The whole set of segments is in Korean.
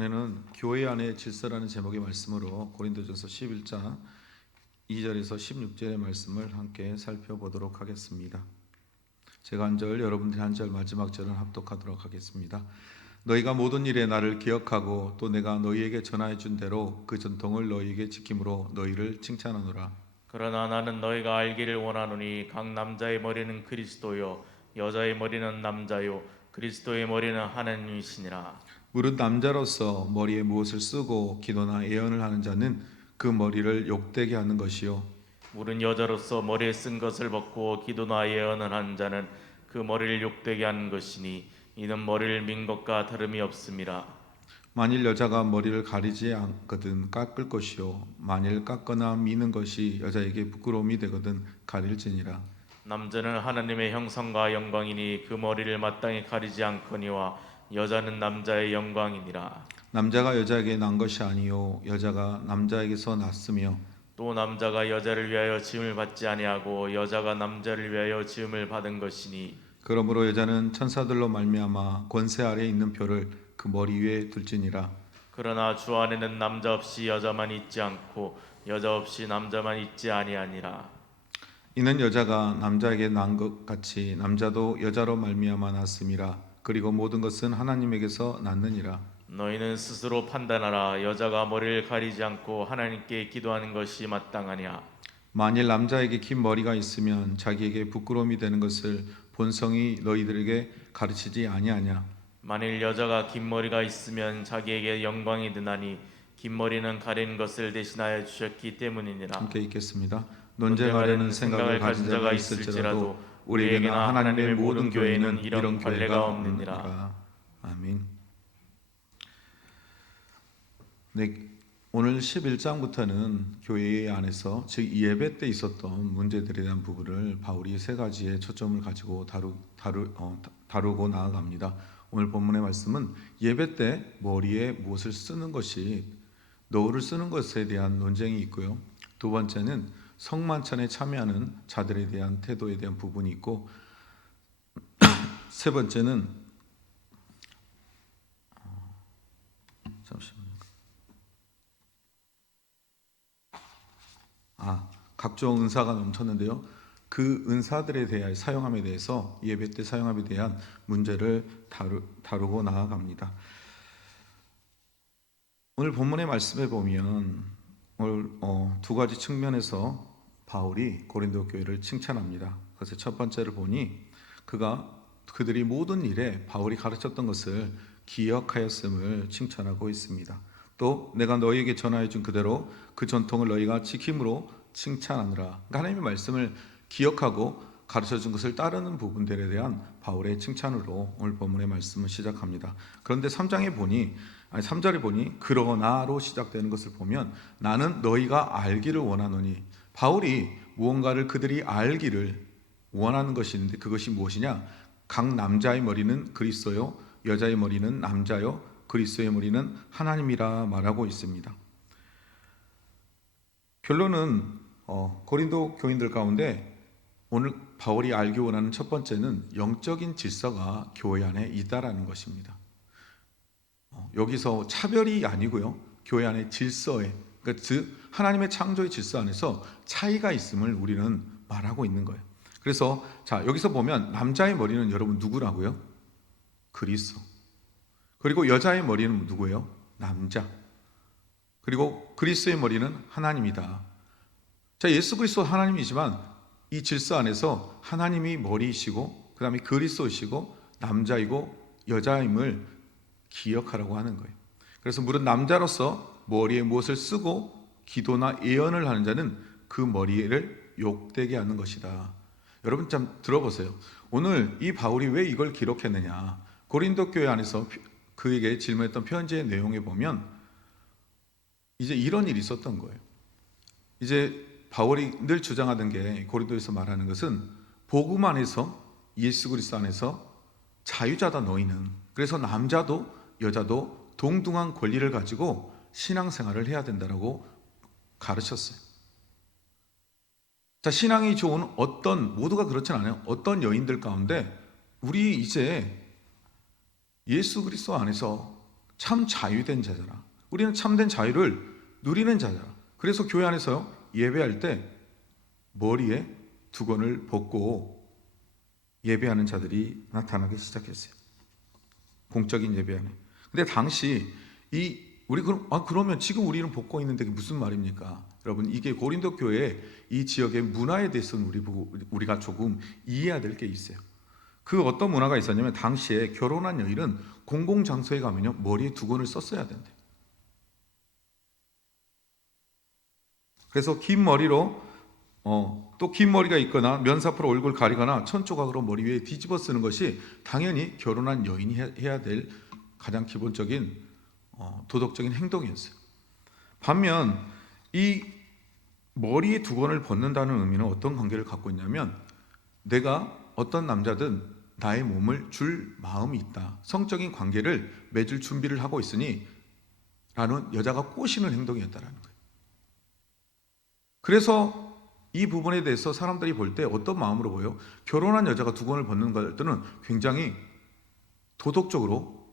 오늘은 교회 안의 질서라는 제목의 말씀으로 고린도전서 11장 2절에서 16절의 말씀을 함께 살펴보도록 하겠습니다. 제가 한 절, 여러분들이 한 절, 마지막 절은 합독하도록 하겠습니다. 너희가 모든 일에 나를 기억하고 또 내가 너희에게 전하여 준 대로 그 전통을 너희에게 지킴으로 너희를 칭찬하노라. 그러나 나는 너희가 알기를 원하노니 각 남자의 머리는 그리스도요 여자의 머리는 남자요 그리스도의 머리는 하나님이시니라. 무릇 남자로서 머리에 무엇을 쓰고 기도나 예언을 하는 자는 그 머리를 욕되게 하는 것이요 물은 여자로서 머리에 쓴 것을 벗고 기도나 예언을 하는 자는 그 머리를 욕되게 하는 것이니 이는 머리를 민 것과 다름이 없음이라. 만일 여자가 머리를 가리지 않거든 깎을 것이요 만일 깎거나 미는 것이 여자에게 부끄러움이 되거든 가릴지니라. 남자는 하나님의 형상과 영광이니 그 머리를 마땅히 가리지 않거니와 여자는 남자의 영광이니라. 남자가 여자에게 난 것이 아니요 여자가 남자에게서 났으며 또 남자가 여자를 위하여 지음을 받지 아니하고 여자가 남자를 위하여 지음을 받은 것이니 그러므로 여자는 천사들로 말미암아 권세 아래에 있는 표를 그 머리 위에 둘지니라. 그러나 주 안에는 남자 없이 여자만 있지 않고 여자 없이 남자만 있지 아니하니라. 이는 여자가 남자에게 난 것 같이 남자도 여자로 말미암아 났음이라. 그리고 모든 것은 하나님에게서 났느니라. 너희는 스스로 판단하라. 여자가 머리를 가리지 않고 하나님께 기도하는 것이 마땅하냐. 만일 남자에게 긴 머리가 있으면 자기에게 부끄러움이 되는 것을 본성이 너희들에게 가르치지 아니하냐. 만일 여자가 긴 머리가 있으면 자기에게 영광이 드나니 긴 머리는 가리는 것을 대신하여 주셨기 때문이니라. 함께 읽겠습니다. 논쟁하려는 생각을 가진 자가 있을지라도 우리에게나 하나님의 모든 교회는 이런 관례가 없느니라. 아멘. 네, 오늘 11장부터는 교회 안에서 즉 예배 때 있었던 문제들에 대한 부분을 바울이 세 가지의 초점을 가지고 다루고 나아갑니다. 오늘 본문의 말씀은 예배 때 머리에 무엇을 쓰는 것이 노를 쓰는 것에 대한 논쟁이 있고요. 두 번째는 성만찬에 참여하는 자들에 대한 태도에 대한 부분이 있고, 세 번째는 각종 은사가 넘쳤는데요. 그 은사들에 대한 사용함에 대해서 예배 때 사용함에 대한 문제를 다루고 나아갑니다. 오늘 본문의 말씀에 보면 오늘 두 가지 측면에서 바울이 고린도 교회를 칭찬합니다. 그래서 첫 번째를 보니 그들이 모든 일에 바울이 가르쳤던 것을 기억하였음을 칭찬하고 있습니다. 또 내가 너희에게 전하여 준 그대로 그 전통을 너희가 지킴으로 칭찬하느라. 그러니까 하나님의 말씀을 기억하고 가르쳐 준 것을 따르는 부분들에 대한 바울의 칭찬으로 오늘 본문의 말씀을 시작합니다. 그런데 3절에 보니 그러나로 시작되는 것을 보면 나는 너희가 알기를 원하노니, 바울이 무언가를 그들이 알기를 원하는 것이 있는데 그것이 무엇이냐? 각 남자의 머리는 그리스도요 여자의 머리는 남자요 그리스도의 머리는 하나님이라 말하고 있습니다. 결론은 고린도 교인들 가운데 오늘 바울이 알기 원하는 첫 번째는 영적인 질서가 교회 안에 있다라는 것입니다. 여기서 차별이 아니고요, 교회 안의 질서에, 그러니까 즉 하나님의 창조의 질서 안에서 차이가 있음을 우리는 말하고 있는 거예요. 그래서 자, 여기서 보면 남자의 머리는 여러분 누구라고요? 그리스도. 그리고 여자의 머리는 누구예요? 남자. 그리고 그리스도의 머리는 하나님이다. 자, 예수 그리스도 하나님이지만 이 질서 안에서 하나님이 머리이시고 그 다음에 그리스도이시고 남자이고 여자임을 기억하라고 하는 거예요. 그래서 물은 남자로서 머리에 무엇을 쓰고 기도나 예언을 하는 자는 그 머리를 욕되게 하는 것이다. 여러분 좀 들어보세요. 오늘 이 바울이 왜 이걸 기록했느냐? 고린도 교회 안에서 그에게 질문했던 편지의 내용에 보면 이제 이런 일이 있었던 거예요. 이제 바울이 늘 주장하던 게, 고린도에서 말하는 것은 복음 안에서, 예수 그리스도 안에서 자유자다 너희는. 그래서 남자도 여자도 동등한 권리를 가지고 신앙생활을 해야 된다라고 가르쳤어요. 자, 신앙이 좋은 모두가 그렇진 않아요. 어떤 여인들 가운데 우리 이제 예수 그리스도 안에서 참 자유된 자잖아. 우리는 참된 자유를 누리는 자잖아. 그래서 교회 안에서 예배할 때 머리에 두건을 벗고 예배하는 자들이 나타나기 시작했어요. 공적인 예배 안에. 근데 당시 그러면 지금 우리는 벗고 있는데 그게 무슨 말입니까? 여러분, 이게 고린도 교회 이 지역의 문화에 대해서는 우리가 조금 이해해야 될 게 있어요. 그 어떤 문화가 있었냐면 당시에 결혼한 여인은 공공장소에 가면요 머리에 두건을 썼어야 된대요. 그래서 긴 머리로 또 긴 머리가 있거나 면사포로 얼굴 가리거나 천조각으로 머리 위에 뒤집어 쓰는 것이 당연히 결혼한 여인이 해야 될 가장 기본적인 도덕적인 행동이었어요. 반면 이 머리에 두건을 벗는다는 의미는 어떤 관계를 갖고 있냐면 내가 어떤 남자든 나의 몸을 줄 마음이 있다. 성적인 관계를 맺을 준비를 하고 있으니 라는 여자가 꼬시는 행동이었다라는 거예요. 그래서 이 부분에 대해서 사람들이 볼 때 어떤 마음으로 보여? 결혼한 여자가 두건을 벗는 것들은 굉장히 도덕적으로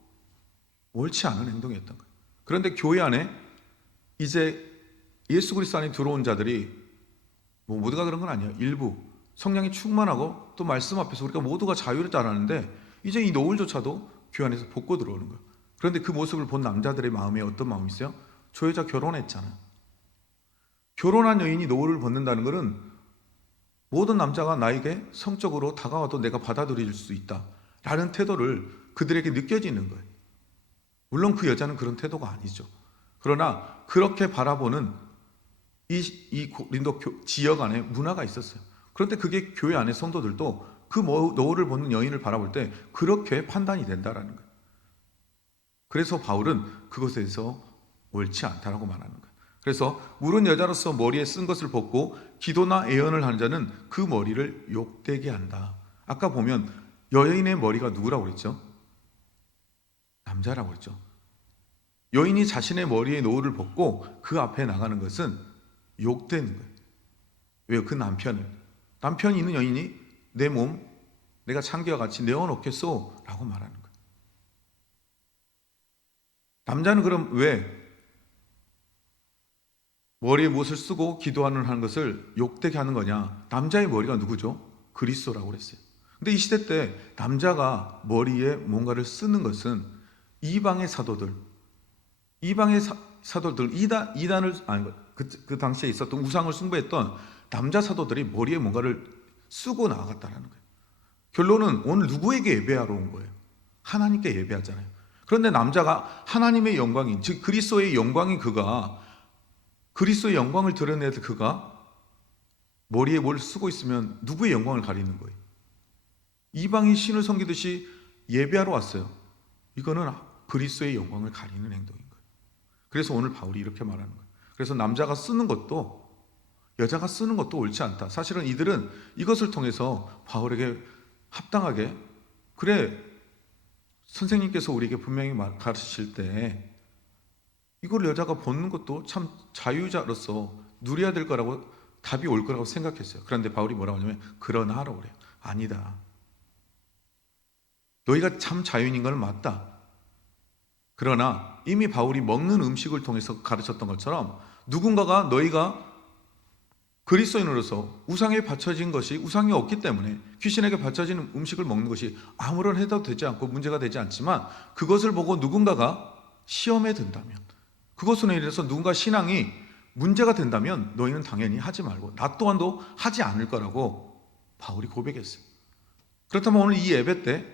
옳지 않은 행동이었던 거예요. 그런데 교회 안에 이제 예수 그리스도 안에 들어온 자들이 모두가 그런 건 아니에요. 일부 성령이 충만하고 또 말씀 앞에서 우리가 모두가 자유를 따르는데 이제 이 노을조차도 교회 안에서 벗고 들어오는 거예요. 그런데 그 모습을 본 남자들의 마음에 어떤 마음이 있어요? 저 여자 결혼했잖아. 결혼한 여인이 노을을 벗는다는 것은 모든 남자가 나에게 성적으로 다가와도 내가 받아들일 수 있다라는 태도를 그들에게 느껴지는 거예요. 물론 그 여자는 그런 태도가 아니죠. 그러나 그렇게 바라보는 이 고린도 지역 안에 문화가 있었어요. 그런데 그게 교회 안의 성도들도 그 노을을 벗는 여인을 바라볼 때 그렇게 판단이 된다라는 거예요. 그래서 바울은 그것에 대해서 옳지 않다라고 말하는 거예요. 그래서 물은 여자로서 머리에 쓴 것을 벗고 기도나 애언을 하는 자는 그 머리를 욕되게 한다. 아까 보면 여인의 머리가 누구라고 그랬죠? 남자라고 그랬죠. 여인이 자신의 머리에 노을을 벗고 그 앞에 나가는 것은 욕되는 거예요. 왜요? 그 남편이 있는 여인이 내 몸 내가 창기와 같이 내어놓겠소 라고 말하는 거예요. 남자는 그럼 왜 머리에 무엇을 쓰고 하는 것을 욕되게 하는 거냐? 남자의 머리가 누구죠? 그리스도라고 그랬어요. 근데 이 시대 때 남자가 머리에 뭔가를 쓰는 것은 이방의 사도들, 이단을 아니 그 당시에 있었던 우상을 숭배했던 남자 사도들이 머리에 뭔가를 쓰고 나아갔다는 거예요. 결론은 오늘 누구에게 예배하러 온 거예요? 하나님께 예배하잖아요. 그런데 남자가 하나님의 영광인 즉 그리스도의 영광인 그리스도의 영광을 드러내야 될 그가 머리에 뭘 쓰고 있으면 누구의 영광을 가리는 거예요? 이방인 신을 섬기듯이 예배하러 왔어요. 이거는 그리스도의 영광을 가리는 행동인 거예요. 그래서 오늘 바울이 이렇게 말하는 거예요. 그래서 남자가 쓰는 것도 여자가 쓰는 것도 옳지 않다. 사실은 이들은 이것을 통해서 바울에게 합당하게 그래 선생님께서 우리에게 분명히 가르치실 때 이걸 여자가 벗는 것도 참 자유자로서 누려야 될 거라고 답이 올 거라고 생각했어요. 그런데 바울이 뭐라고 하냐면 그러나 하라고 그래요. 아니다. 너희가 참 자유인인 건 맞다. 그러나 이미 바울이 먹는 음식을 통해서 가르쳤던 것처럼 누군가가 너희가 그리스도인으로서 우상에 바쳐진 것이 우상이 없기 때문에 귀신에게 바쳐진 음식을 먹는 것이 아무런 해도 되지 않고 문제가 되지 않지만 그것을 보고 누군가가 시험에 든다면 그것으로 인해서 누군가 신앙이 문제가 된다면 너희는 당연히 하지 말고 나 또한도 하지 않을 거라고 바울이 고백했어요. 그렇다면 오늘 이 예배 때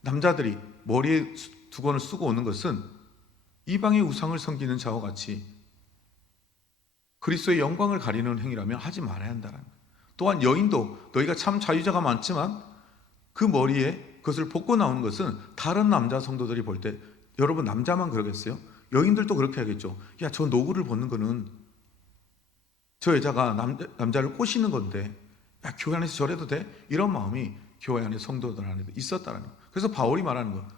남자들이 머리에 두건을 쓰고 오는 것은 이방의 우상을 섬기는 자와 같이 그리스도의 영광을 가리는 행위라면 하지 말아야 한다는 거예요. 또한 여인도 너희가 참 자유자가 많지만 그 머리에 그것을 벗고 나오는 것은 다른 남자 성도들이 볼 때 여러분 남자만 그러겠어요? 여인들도 그렇게 하겠죠. 야, 저 노구를 벗는 거는 저 여자가 남자를 꼬시는 건데 야, 교회 안에서 저래도 돼? 이런 마음이 교회 안에 성도들 안에도 있었다는 거예요. 그래서 바울이 말하는 거예요.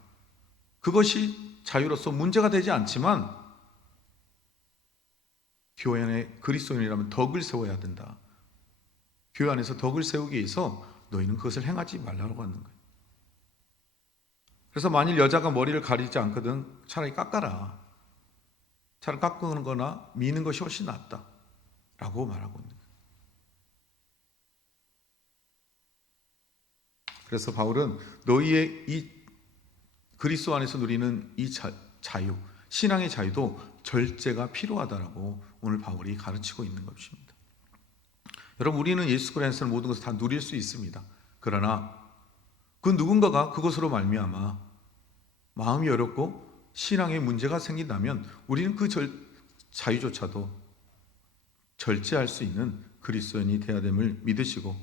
그것이 자유로서 문제가 되지 않지만 교회 안에 그리스도인이라면 덕을 세워야 된다. 교회 안에서 덕을 세우기 위해서 너희는 그것을 행하지 말라고 하는 거예요. 그래서 만일 여자가 머리를 가리지 않거든 차라리 깎아라. 차라리 깎는 거나 미는 것이 훨씬 낫다 라고 말하고 있는 거예요. 그래서 바울은 너희의 이 그리스도 안에서 누리는 이 자유, 신앙의 자유도 절제가 필요하다라고 오늘 바울이 가르치고 있는 것입니다. 여러분, 우리는 예수 그리스도 안에서 모든 것을 다 누릴 수 있습니다. 그러나 그 누군가가 그것으로 말미암아 마음이 어렵고 신앙에 문제가 생긴다면 우리는 그 자유조차도 절제할 수 있는 그리스도인이 되어야 됨을 믿으시고,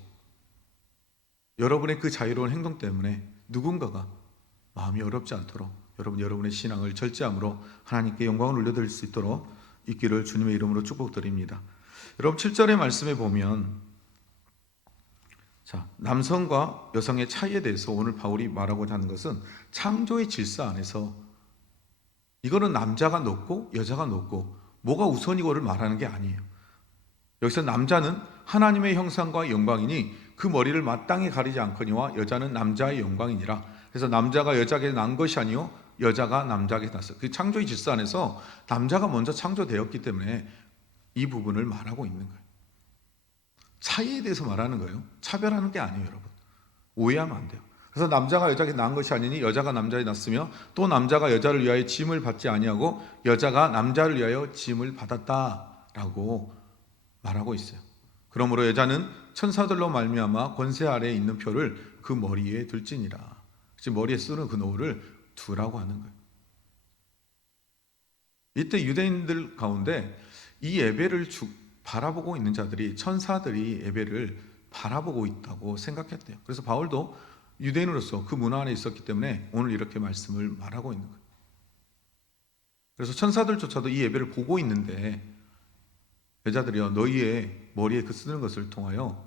여러분의 그 자유로운 행동 때문에 누군가가 마음이 어렵지 않도록 여러분의 신앙을 절제함으로 하나님께 영광을 올려드릴 수 있도록 있기를 주님의 이름으로 축복드립니다. 여러분, 7절의 말씀에 보면 남성과 여성의 차이에 대해서 오늘 바울이 말하고자 하는 것은 창조의 질서 안에서 이거는 남자가 높고 여자가 높고 뭐가 우선이고를 말하는 게 아니에요. 여기서 남자는 하나님의 형상과 영광이니 그 머리를 마땅히 가리지 않거니와 여자는 남자의 영광이니라. 그래서 남자가 여자에게 난 것이 아니요 여자가 남자에게 났어요. 그 창조의 질서 안에서 남자가 먼저 창조되었기 때문에 이 부분을 말하고 있는 거예요. 차이에 대해서 말하는 거예요. 차별하는 게 아니에요, 여러분. 오해하면 안 돼요. 그래서 남자가 여자에게 낳은 것이 아니니 여자가 남자에게 낳았으며 또 남자가 여자를 위하여 짐을 받지 아니하고 여자가 남자를 위하여 짐을 받았다라고 말하고 있어요. 그러므로 여자는 천사들로 말미암아 권세 아래에 있는 표를 그 머리에 둘지니라. 즉 머리에 쓰는 그 노를 두라고 하는 거예요. 이때 유대인들 가운데 이 예배를 바라보고 있는 자들이 천사들이 예배를 바라보고 있다고 생각했대요. 그래서 바울도 유대인으로서 그 문화 안에 있었기 때문에 오늘 이렇게 말씀을 말하고 있는 거예요. 그래서 천사들조차도 이 예배를 보고 있는데 여자들이여 너희의 머리에 그 쓰는 것을 통하여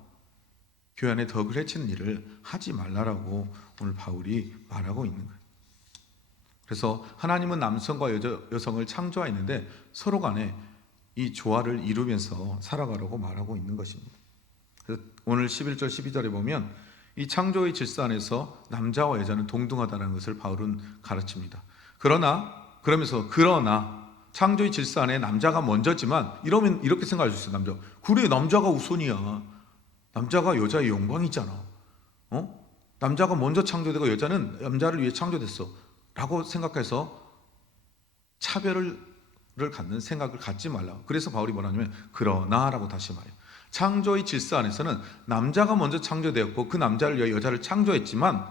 교회 안에 덕을 해치는 일을 하지 말라라고 오늘 바울이 말하고 있는 거예요. 그래서 하나님은 남성과 여성을 창조하였는데 서로 간에 이 조화를 이루면서 살아가라고 말하고 있는 것입니다. 그래서 오늘 11절 12절에 보면 이 창조의 질서 안에서 남자와 여자는 동등하다는 것을 바울은 가르칩니다. 그러나 창조의 질서 안에 남자가 먼저지만 이러면 이렇게 생각할 수 있어요. 그래 남자가 우선이야. 남자가 여자의 영광이잖아. 남자가 먼저 창조되고 여자는 남자를 위해 창조됐어 라고 생각해서 차별을 갖는 생각을 갖지 말라. 그래서 바울이 뭐라냐면 그러나라고 다시 말해요. 창조의 질서 안에서는 남자가 먼저 창조되었고 그 남자를 위해 여자를 창조했지만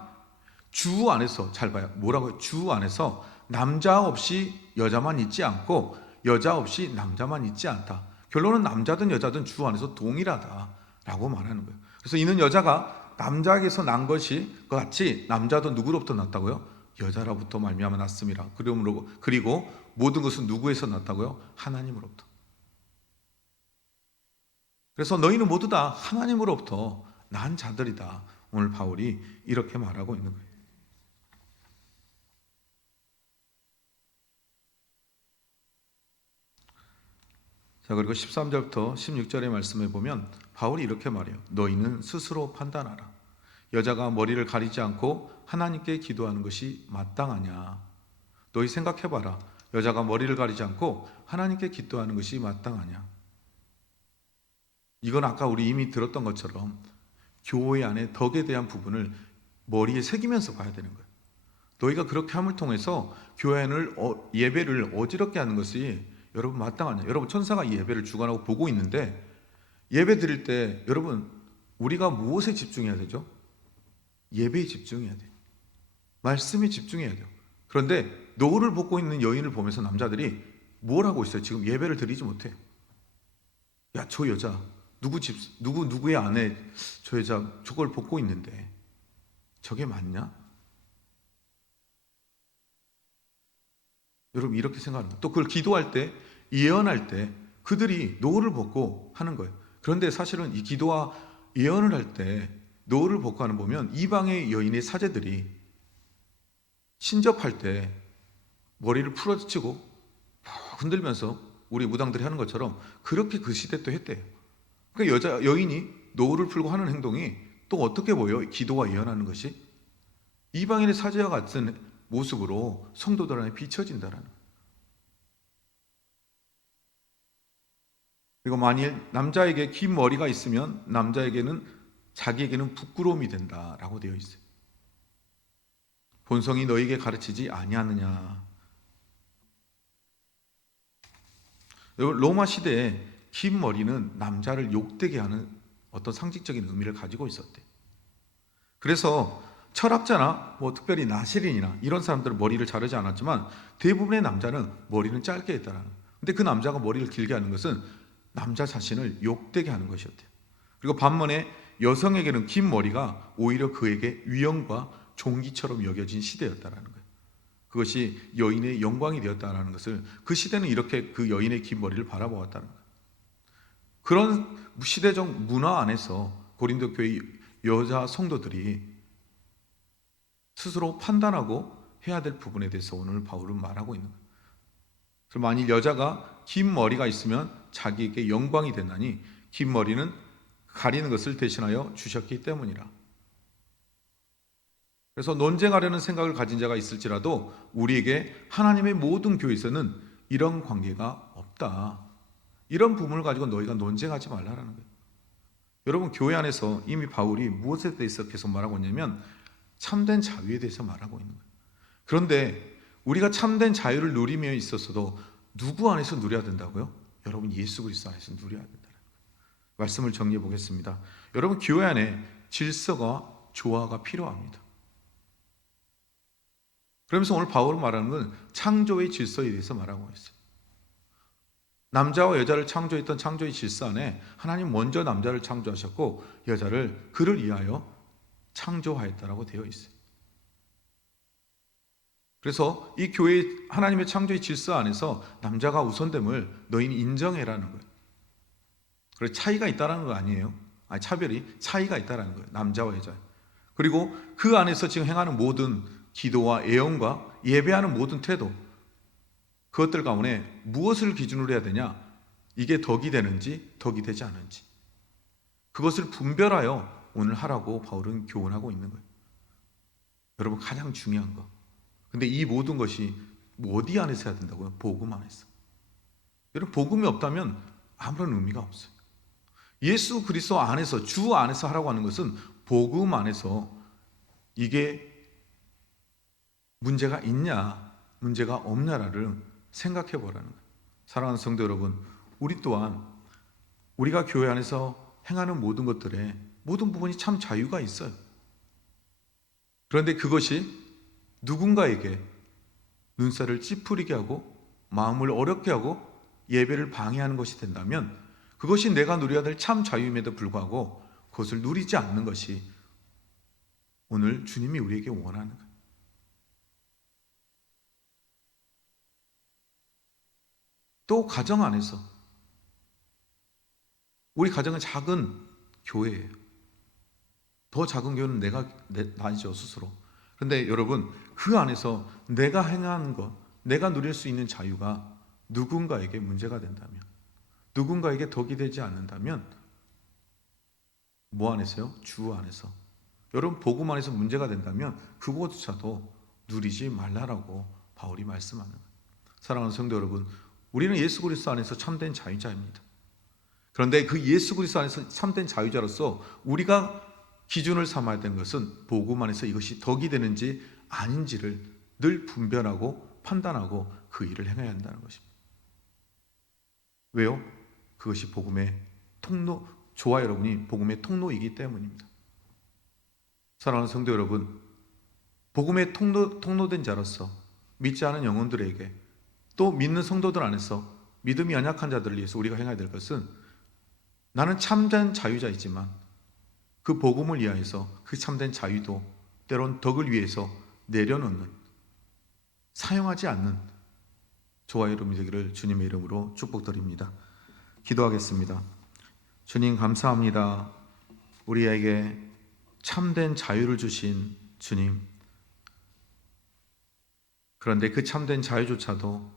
주 안에서 잘 봐요. 뭐라고요? 주 안에서 남자 없이 여자만 있지 않고 여자 없이 남자만 있지 않다. 결론은 남자든 여자든 주 안에서 동일하다라고 말하는 거예요. 그래서 이는 여자가 남자에게서 난 것이 같이 남자도 누구로부터 났다고요? 여자로부터 말미암아 났음이라. 그리고 모든 것은 누구에서 났다고요? 하나님으로부터. 그래서 너희는 모두 다 하나님으로부터 난 자들이다. 오늘 바울이 이렇게 말하고 있는 거예요. 자, 그리고 13절부터 16절의 말씀에 보면 바울이 이렇게 말해요. 너희는 스스로 판단하라. 여자가 머리를 가리지 않고 하나님께 기도하는 것이 마땅하냐? 너희 생각해봐라. 여자가 머리를 가리지 않고 하나님께 기도하는 것이 마땅하냐? 이건 아까 우리 이미 들었던 것처럼 교회 안에 덕에 대한 부분을 머리에 새기면서 봐야 되는 거예요. 너희가 그렇게 함을 통해서 교회를 예배를 어지럽게 하는 것이 여러분 마땅하냐? 여러분 천사가 이 예배를 주관하고 보고 있는데 예배 드릴 때 여러분 우리가 무엇에 집중해야 되죠? 예배에 집중해야 돼요. 말씀에 집중해야 돼요. 그런데 노를 벗고 있는 여인을 보면서 남자들이 뭘 하고 있어요? 지금 예배를 드리지 못해요. 야, 저 여자 누구의 아내 저 여자 저걸 벗고 있는데 저게 맞냐? 여러분 이렇게 생각합니다. 또 그걸 기도할 때 예언할 때 그들이 노를 벗고 하는 거예요. 그런데 사실은 이 기도와 예언을 할 때 노를 벗고 하는 보면 이방의 여인의 사제들이 신접할 때 머리를 풀어치고 흔들면서 우리 무당들이 하는 것처럼 그렇게 그 시대 또 했대요. 그러니까 여인이 노를 풀고 하는 행동이 또 어떻게 보여? 기도와 예언하는 것이 이방인의 사제와 같은 모습으로 성도들 안에 비춰진다라는 거예요. 그리고 만일 남자에게 긴 머리가 있으면 자기에게는 부끄러움이 된다라고 되어 있어요. 본성이 너에게 가르치지 아니하느냐. 여러분, 로마 시대에 긴 머리는 남자를 욕되게 하는 어떤 상징적인 의미를 가지고 있었대요. 그래서 철학자나 특별히 나시린이나 이런 사람들은 머리를 자르지 않았지만 대부분의 남자는 머리는 짧게 했다라는 거예요. 근데 그 남자가 머리를 길게 하는 것은 남자 자신을 욕되게 하는 것이었대요. 그리고 반면에 여성에게는 긴 머리가 오히려 그에게 위엄과 종기처럼 여겨진 시대였다라는 거예요. 그것이 여인의 영광이 되었다라는 것을 그 시대는 이렇게 그 여인의 긴 머리를 바라보았다는 거예요. 그런 시대적 문화 안에서 고린도 교회 여자 성도들이 스스로 판단하고 해야 될 부분에 대해서 오늘 바울은 말하고 있는 거예요. 그래서 만일 여자가 긴 머리가 있으면 자기에게 영광이 된다니 긴 머리는 가리는 것을 대신하여 주셨기 때문이라. 그래서 논쟁하려는 생각을 가진 자가 있을지라도 우리에게 하나님의 모든 교회에서는 이런 관계가 없다. 이런 부분을 가지고 너희가 논쟁하지 말라라는 거예요. 여러분, 교회 안에서 이미 바울이 무엇에 대해서 계속 말하고 있냐면 참된 자유에 대해서 말하고 있는 거예요. 그런데 우리가 참된 자유를 누리며 있었어도 누구 안에서 누려야 된다고요? 여러분, 예수 그리스도 안에서 누려야 된다는 거예요. 말씀을 정리해 보겠습니다. 여러분, 교회 안에 질서가 조화가 필요합니다. 그러면서 오늘 바울은 말하는 건 창조의 질서에 대해서 말하고 있어요. 남자와 여자를 창조했던 창조의 질서 안에 하나님 먼저 남자를 창조하셨고 여자를 그를 위하여 창조하였다라고 되어 있어요. 그래서 이 교회 하나님의 창조의 질서 안에서 남자가 우선됨을 너희는 인정해라는 거예요. 그래서 차이가 있다라는 거 아니에요. 차이가 있다라는 거예요. 남자와 여자. 그리고 그 안에서 지금 행하는 모든 기도와 애언과 예배하는 모든 태도, 그것들 가운데 무엇을 기준으로 해야 되냐? 이게 덕이 되는지 덕이 되지 않은지, 그것을 분별하여 오늘 하라고 바울은 교훈하고 있는 거예요. 여러분, 가장 중요한 거. 근데 이 모든 것이 어디 안에서 해야 된다고요? 복음 안에서. 여러분, 복음이 없다면 아무런 의미가 없어요. 예수 그리스도 안에서, 주 안에서 하라고 하는 것은 복음 안에서 이게 문제가 있냐, 문제가 없냐를 생각해 보라는 거예요. 사랑하는 성도 여러분, 우리 또한 우리가 교회 안에서 행하는 모든 것들에 모든 부분이 참 자유가 있어요. 그런데 그것이 누군가에게 눈살을 찌푸리게 하고 마음을 어렵게 하고 예배를 방해하는 것이 된다면 그것이 내가 누려야 될 참 자유임에도 불구하고 그것을 누리지 않는 것이 오늘 주님이 우리에게 원하는 거예요. 또 가정 안에서, 우리 가정은 작은 교회예요. 더 작은 교회는 나이죠, 스스로. 그런데 여러분, 그 안에서 내가 행하는 것, 내가 누릴 수 있는 자유가 누군가에게 문제가 된다면, 누군가에게 덕이 되지 않는다면 뭐 안에서요? 주 안에서. 여러분, 복음 안에서 문제가 된다면 그것조차도 누리지 말라라고 바울이 말씀하는 거예요. 사랑하는 성도 여러분, 우리는 예수 그리스도 안에서 참된 자유자입니다. 그런데 그 예수 그리스도 안에서 참된 자유자로서 우리가 기준을 삼아야 되는 것은 복음 안에서 이것이 덕이 되는지 아닌지를 늘 분별하고 판단하고 그 일을 행해야 한다는 것입니다. 왜요? 그것이 복음의 통로, 저와 여러분이 복음의 통로이기 때문입니다. 사랑하는 성도 여러분, 복음의 통로된 자로서 믿지 않은 영혼들에게, 또 믿는 성도들 안에서 믿음이 연약한 자들을 위해서 우리가 행해야 될 것은, 나는 참된 자유자이지만 그 복음을 위하여서 그 참된 자유도 때론 덕을 위해서 내려놓는, 사용하지 않는 저와 여러분이 되기를 주님의 이름으로 축복드립니다. 기도하겠습니다. 주님, 감사합니다. 우리에게 참된 자유를 주신 주님, 그런데 그 참된 자유조차도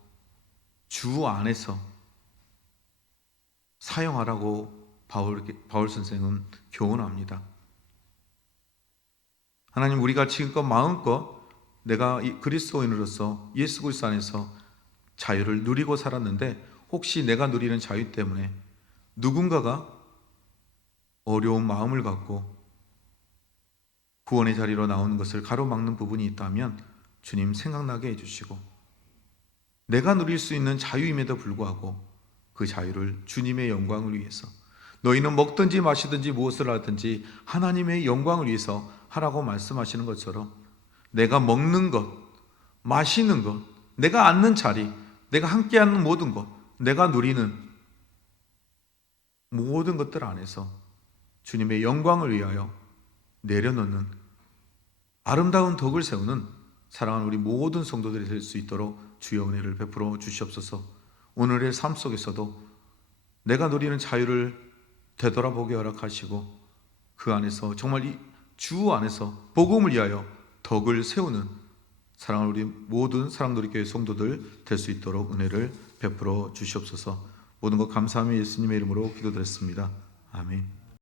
주 안에서 사용하라고 바울 선생은 교훈합니다. 하나님, 우리가 지금껏 마음껏 내가 이 그리스도인으로서 예수 그리스도 안에서 자유를 누리고 살았는데 혹시 내가 누리는 자유 때문에 누군가가 어려운 마음을 갖고 구원의 자리로 나오는 것을 가로막는 부분이 있다면 주님 생각나게 해주시고, 내가 누릴 수 있는 자유임에도 불구하고 그 자유를 주님의 영광을 위해서, 너희는 먹든지 마시든지 무엇을 하든지 하나님의 영광을 위해서 하라고 말씀하시는 것처럼 내가 먹는 것, 마시는 것, 내가 앉는 자리, 내가 함께하는 모든 것, 내가 누리는 모든 것들 안에서 주님의 영광을 위하여 내려놓는 아름다운 덕을 세우는 사랑하는 우리 모든 성도들이 될 수 있도록 주여 은혜를 베풀어 주시옵소서. 오늘의 삶 속에서도 내가 누리는 자유를 되돌아보게 허락하시고 그 안에서 정말 이 주 안에서 복음을 위하여 덕을 세우는 사랑하는 우리 모든 사랑도리교회 성도들 될 수 있도록 은혜를 베풀어 주시옵소서. 모든 것 감사하며 예수님의 이름으로 기도드렸습니다. 아멘.